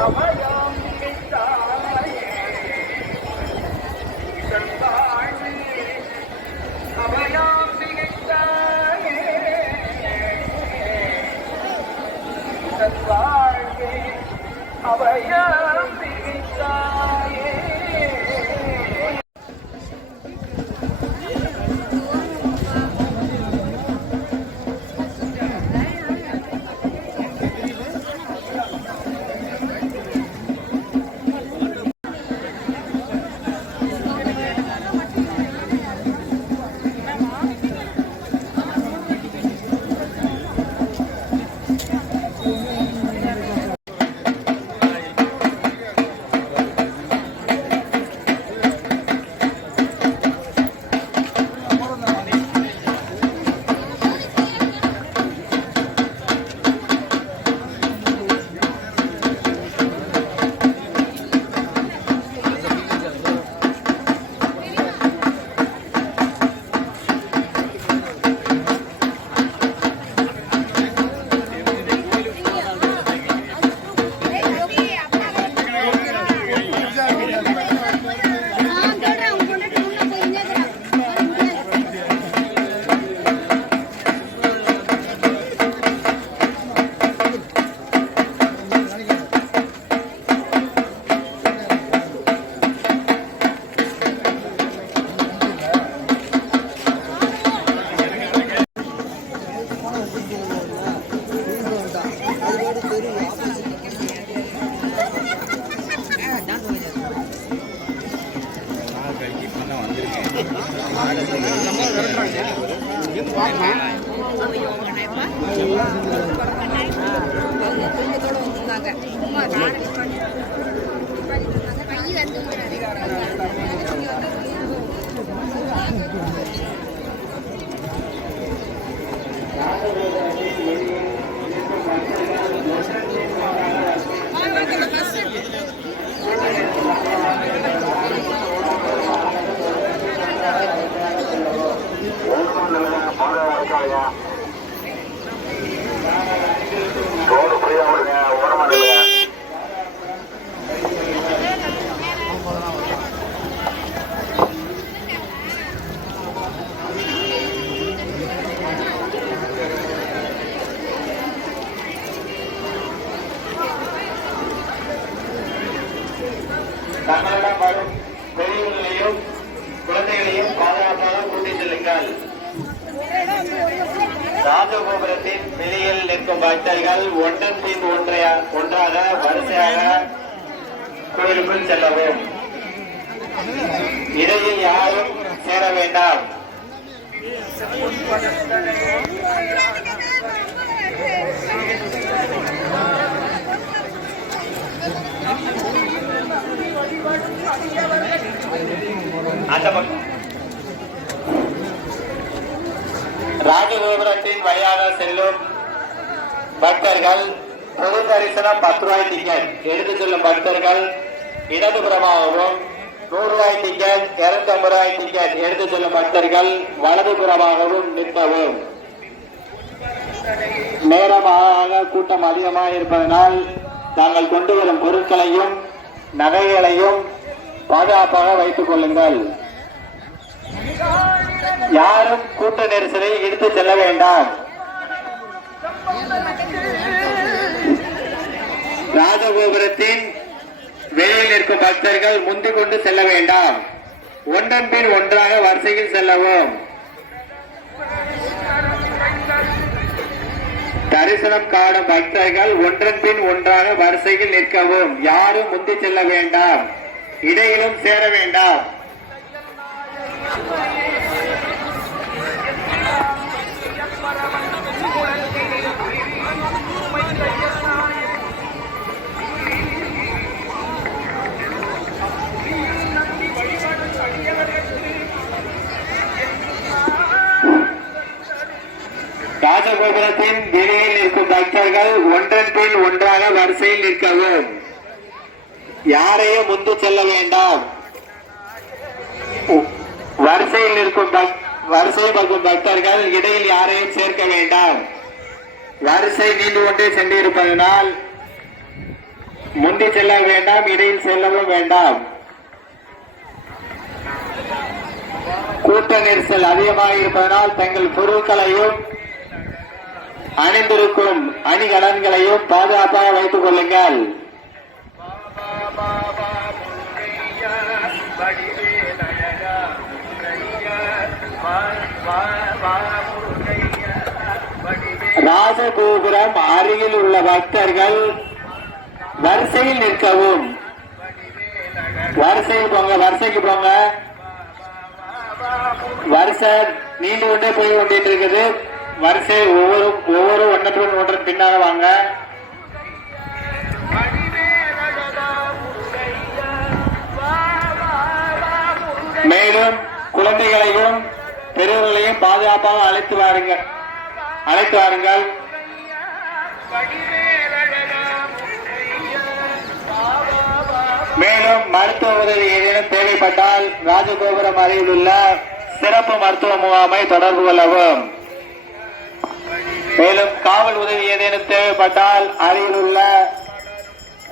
Okay. குடும்பத்தோடு வந்திருந்தாங்க சும்மா தங்களிடம் வரும் பெரியவர்களையும் குழந்தைகளையும் பாதுகாப்பாக கூட்டிச் செல்லுங்கள். ராஜகோபுரத்தின் வெளியில் நிற்கும் பக்தர்கள் ஒன்றன் பின் ஒன்றைய ஒன்றாக வரிசையாக கோயிலுக்குள் செல்லவும். இடையில் யாரும் சேர வேண்டாம். ராஜகோபுரத்தின் வழியாக செல்லும் பக்தர்கள் பொது தரிசனம் பத்து ரூபாய் டிக்கெட் எடுத்து செல்லும் பக்தர்கள் இடதுபுறமாகவும் நூறு ரூபாய் டிக்கெட் இருநூத்தி ஐம்பது ரூபாய் டிக்கெட் எடுத்து செல்லும் பக்தர்கள் வலதுபுறமாகவும் நிற்கவும். நேரமாக கூட்டம் அதிகமாக இருப்பதனால் நாங்கள் கொண்டு வரும் பொருட்களையும் நகைகளையும் பாதுகாப்பாக வைத்துக் கொள்ளுங்கள். யாரும் கூட்ட நெரிசலை இழுத்து செல்ல வேண்டாம். ராஜகோபுரத்தின் வெளியில் நிற்கும் பக்தர்கள் முந்திக் கொண்டு செல்ல வேண்டாம். ஒன்றன் பின் ஒன்றாக வரிசையில் செல்லவும். தரிசனம் காணும் பக்தர்கள் ஒன்றன் பின் ஒன்றாக வரிசையில் நிற்கவும். யாரும் முந்தி செல்ல வேண்டாம். இடையிலும் சேர வேண்டாம். ராஜகோபுரத்தின் வெளியே பக்தர்கள் ஒன்றன் பின் ஒன்றாக வரிசையில் நிற்கவும். யாரையும் முந்து செல்ல வேண்டாம். வரிசையில் நிற்கும் வரிசையில் பார்க்கும் பக்தர்கள் இடையில் யாரையும் சேர்க்க வேண்டாம். வரிசை நீண்டு கொண்டே சென்றிருப்பதனால் முந்தி செல்ல வேண்டாம் இடையில் செல்லவும் வேண்டாம். கூட்ட நெரிசல் அதிகமாக இருப்பதனால் தங்கள் பொருட்களையும் அணிந்திருக்கும் அணிகலன்களையும் பாதுகாப்பாக வைத்துக் கொள்ளுங்கள். ராஜகோபுரம் அருகில் உள்ள பக்தர்கள் வரிசையில் நிற்கவும். வரிசையில் போங்க வரிசைக்கு போங்க. வரிசை நீண்டு கொண்டே போய் கொண்டிட்டு இருக்குது வரிசை ஒவ்வொரு ஒவ்வொரு ஒன்றத்துடன் ஒன்றன் பின்னால வாங்க. மேலும் குழந்தைகளையும் பெரியவர்களையும் பாதுகாப்பாக அழைத்து வாருங்கள். அழைத்து வாருங்கள். மேலும் மருத்துவ உதவி ஏதேனும் தேவைப்பட்டால் ராஜகோபுரம் அருகில் உள்ள சிறப்பு மருத்துவ முகாமை தொடர்பு கொள்ளவும். மேலும் காவல் உதவி ஏதேனும் தேவைப்பட்டால் அருகில் உள்ள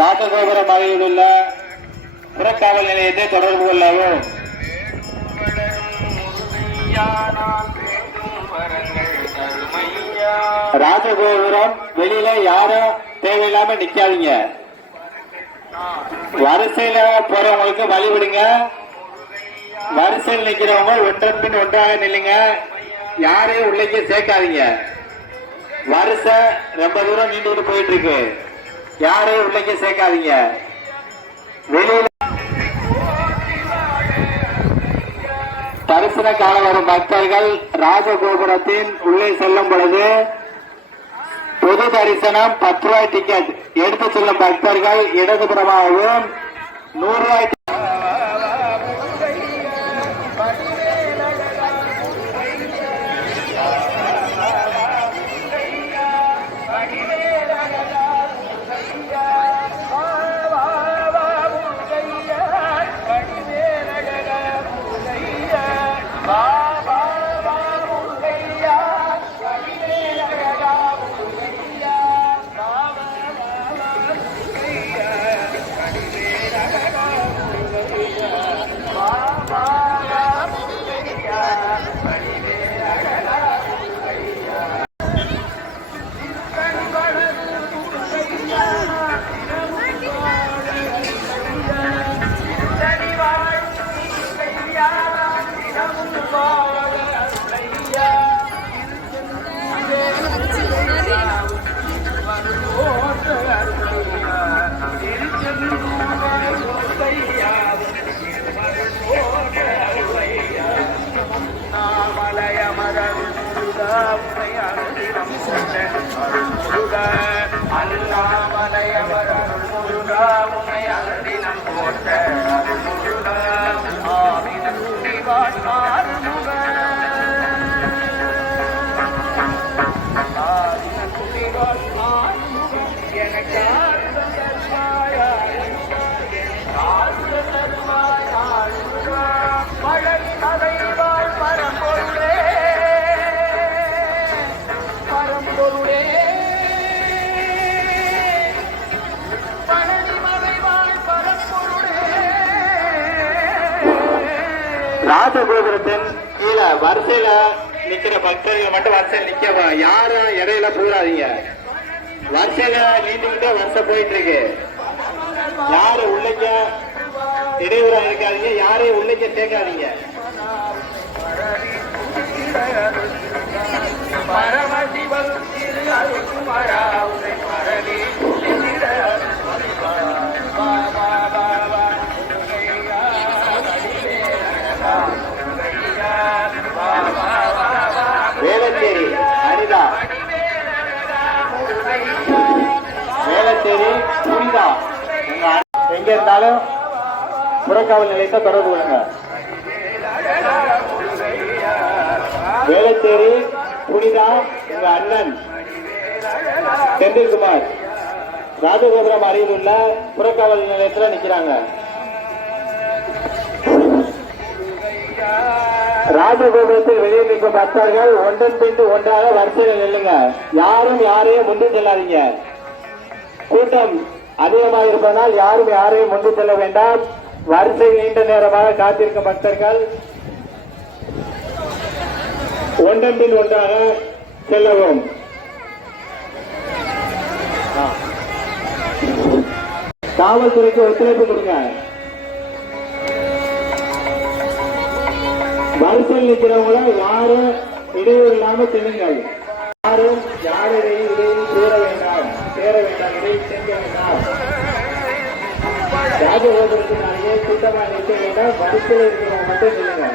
ராஜகோபுரம் அருகில் உள்ள புறக்காவல் நிலையத்தை தொடர்பு கொள்ளவும். ராஜகோபுரம் வெளியில யாரும் தேவையில்லாம நிக்காதீங்க. வரிசையில போறவங்களுக்கு வழிவிடுங்க. வரிசையில் நிக்கிறவங்க ஒன்றன் பின் ஒன்றாக நில்லுங்க. யாரையும் உள்ளே சேர்க்காதீங்க. வரிசை ரொம்ப தூரம் நீண்டுகிட்டு போயிட்டு இருக்கு யாரையும் உள்ளங்க சேர்க்காதீங்க. வெளியில தரிசன கால வரும் பக்தர்கள் ராஜகோபுரத்தின் உள்ளே செல்லும் பொழுது பொது தரிசனம் பத்து ரூபாய் டிக்கெட் எடுத்து செல்லும் பக்தர்கள் இடதுபுறமாகவும் நூறு ரூபாய் Yeah. கோபுரத்தின் கீழே வரிசையில நிக்கிற பக்தர்கள் மட்டும் வரிசையில் நிக்க யாரும் இடையில போடாதீங்க வரிசையில நீண்டுகிட்டே வரிசை போயிட்டு இருக்கு யாரு உள்ளங்க இடையூறா இருக்காதீங்க யாரையும் உள்ளங்க சேர்க்காதீங்க பரமசிவன் திரு அருக்குமரா உரை பேரு புனிதா எங்க இருந்தாலும் புறக்காவல் நிலையத்தை தொடர்பு கொள்ளுங்க. வேளச்சேரி புனிதா உங்க அண்ணன் செந்தில்குமார். ராஜகோபுரம் அருகில் உள்ள புறக்காவல் நிலையத்தில் நிற்கிறாங்க ராஜகோபுரத்தில் வெளியே நிற்கும் பக்தர்கள் ஒன்றன் பின் ஒன்றாக வரிசையில் நில்லுங்க. யாரும் யாரையும் முந்தி செல்லாதீங்க. கூட்டம் அதிகமாக இருப்பதனால் யாரும் யாரையும் முன்பு செல்ல வேண்டாம். வரிசை நீண்ட நேரமாக காத்திருக்கும் பக்தர்கள் ஒன்றன்பின் ஒன்றாக செல்லவும். காவல்துறைக்கு ஒத்துழைப்பு கொடுங்க. வரிசையில் நிற்கிறவங்கள யாரும் இடையூறு இல்லாமல் செல்லுங்கள். யாரும் யாரையும் இடையில் சேர வேண்டும். சேர வேண்டாம் இடையில் செல்ல வேண்டாம் ராஜகோபுரத்தினாலேயே கூட்டமாக நிற்க வேண்டாம் வரிசையில் இருக்கிறவங்க மட்டும் நில்லுங்க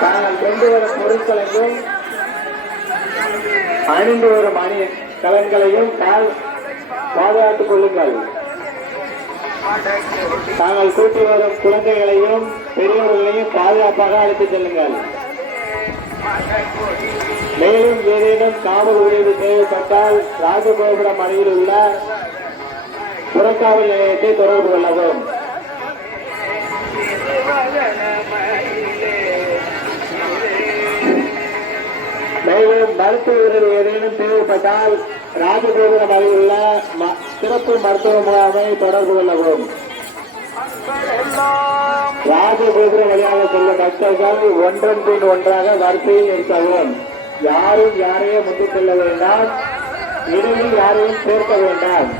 தாங்கள் கொண்டு வரும் பொருட்களையும் அணிந்து வரும் அணி கலன்களையும் கால் பாதுகாத்துக் கொள்ளுங்கள் தாங்கள் கூட்டி வரும் குழந்தைகளையும் பெரியவர்களையும் பாதுகாப்பாக அழைத்துச் செல்லுங்கள். மேலும் ஏதேனும் காவல் உதவி தேவைப்பட்டால் ராஜகோபுரம் அருகில் உள்ள புறக்காவல் நிலையத்தை தொடர்பு கொள்ளவும். மேலும் மருத்துவ உதவி ஏதேனும் தேவைப்பட்டால் ராஜகோபுரம் அருகில் உள்ள ம- சிறப்பு மருத்துவ முகாமை தொடர்பு கொள்ளவும். ராஜகோபுரம் வழியாக செல்லும் பக்தர்கள் ஒன்றன் பின் ஒன்றாக வரிசையில் இருக்கவும். யாரும் யாரையும் முந்து செல்ல வேண்டாம். இடையில் யாரையும் சேர்க்க வேண்டாம்.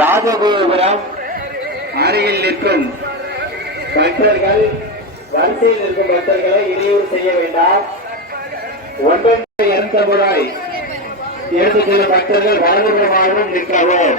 ராஜகோபுரம் அருகில் நிற்கும் பக்தர்கள் வரிசையில் நிற்கும் பக்தர்களை இடையூறு செய்ய வேண்டாம். ஒன்பது இருநூத்தி முறை எடுத்துச் செல்லும் பக்தர்கள் வலதுபுறமாகவும் நிற்கவும்.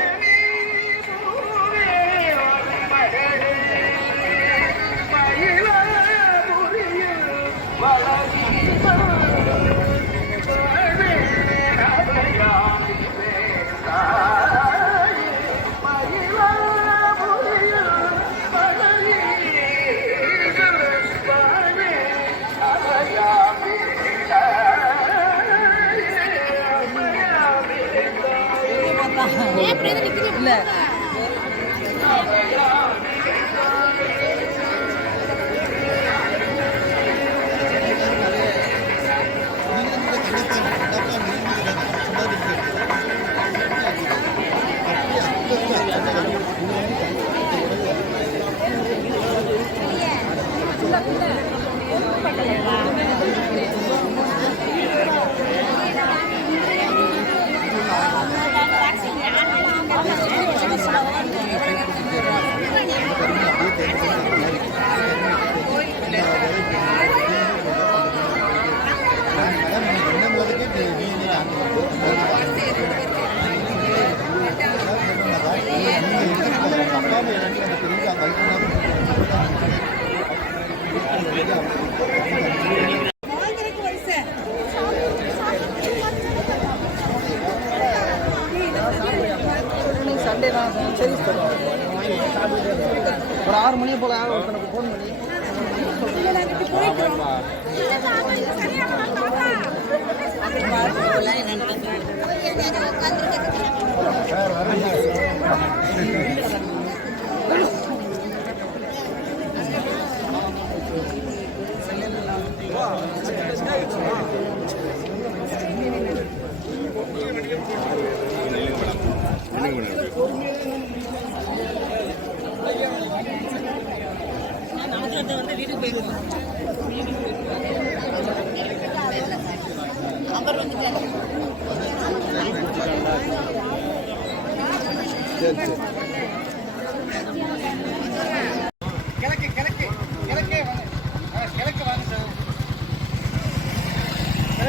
Gracias.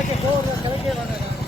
கிழக்கே போகிற கிழக்கே வாங்க.